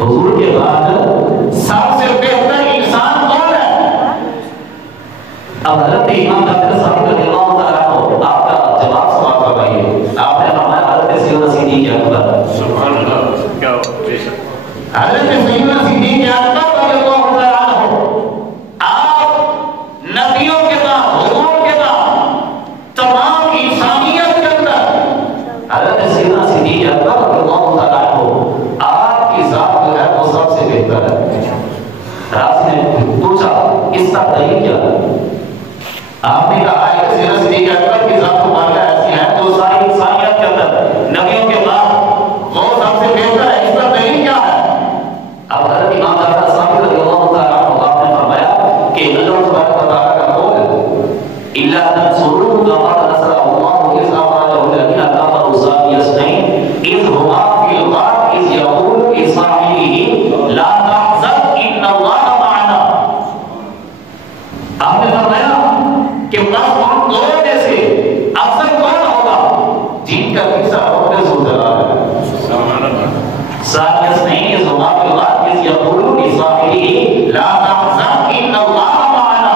حضور کے بعد سب سے بہتر انسان کون ہے؟ اب حضرت امام جعفر صادق رضی اللہ تعالیٰ عنہ آپ کا جواب سوال فرمائیے. آپ نے فرمایا حضرت سیدنا صدیق اکبر. سبحان اللہ. کیا حضرت سیدنا صدیق اکبر رضی اللہ تعالیٰ عنہ آپ نبیوں کے بعد حضور کے بعد تمام انسانیت کے اندر حضرت سیدنا صدیق اکبر رضی اللہ تعالیٰ عنہ آپ کی ذات جو ہے وہ سب سے بہتر ہے. راز نے پوچھا اس کا دلیل کیا ہے؟ آپ نے کہا ہے کہ سیدنا صدیق اکبر کی ذات مبارکہ ایسی ہے جو ساری انسانیت کے اندر نبیوں کے بعد وہ سب سے بہتر ہے. اس کا دلیل کیا ہے؟ اب حضرت امام جعفر صادق رضی اللہ تعالیٰ عنہ آپ نے فرمایا کہ اللہ تبارک و تعالیٰ کا قول ہے الا تنصروه فقد نصره الله اذ اخرجه الذين كفروا ثاني اثنين اذ هما في الغار اذ يقول لصاحبه لا تحزن ان الله معنا. آپ نے فرمایا کہ بس ان دو میں سے افضل کون ہوگا جن کا قصہ رب ذوالجلال ہے. سبحان اللہ. ثاني اثنين اذ هما في الغار اذ يقول لصاحبه لا تحزن ان الله معنا.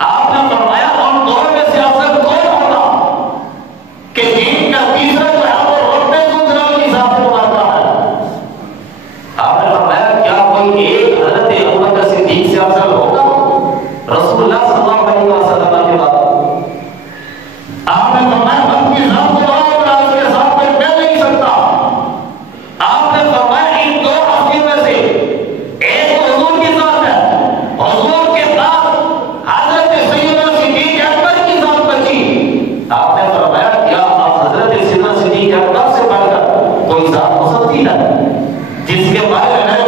آپ نے فرمایا ان دو میں سے افضل کون ہوگا کہ جن کا تیسرا جو ہے وہ رب ذوالجلال کی ذات مبارکہ ہے. آپ نے فرمایا کیا کوئی ایک حضرت ابوبکر صدیق سے افضل ہوگا رسول اللہ صلی اللہ علیہ وسلم کے بعد؟ آپ نے فرمایا ہم کی ذات مبارکہ اس کے ساتھ کوئی مل نہیں سکتا. آپ نے فرمایا ان دو حقیق میں سے ایک حضور کی ذات ہے, حضور کے بعد حضرت سیدنا صدیق اکبر کی ذات بچی. آپ نے فرمایا کیا آپ حضرت سیدنا صدیق اکبر سے بڑھ کر کوئی ذات ہو سکتی ہے جس کے بارے میں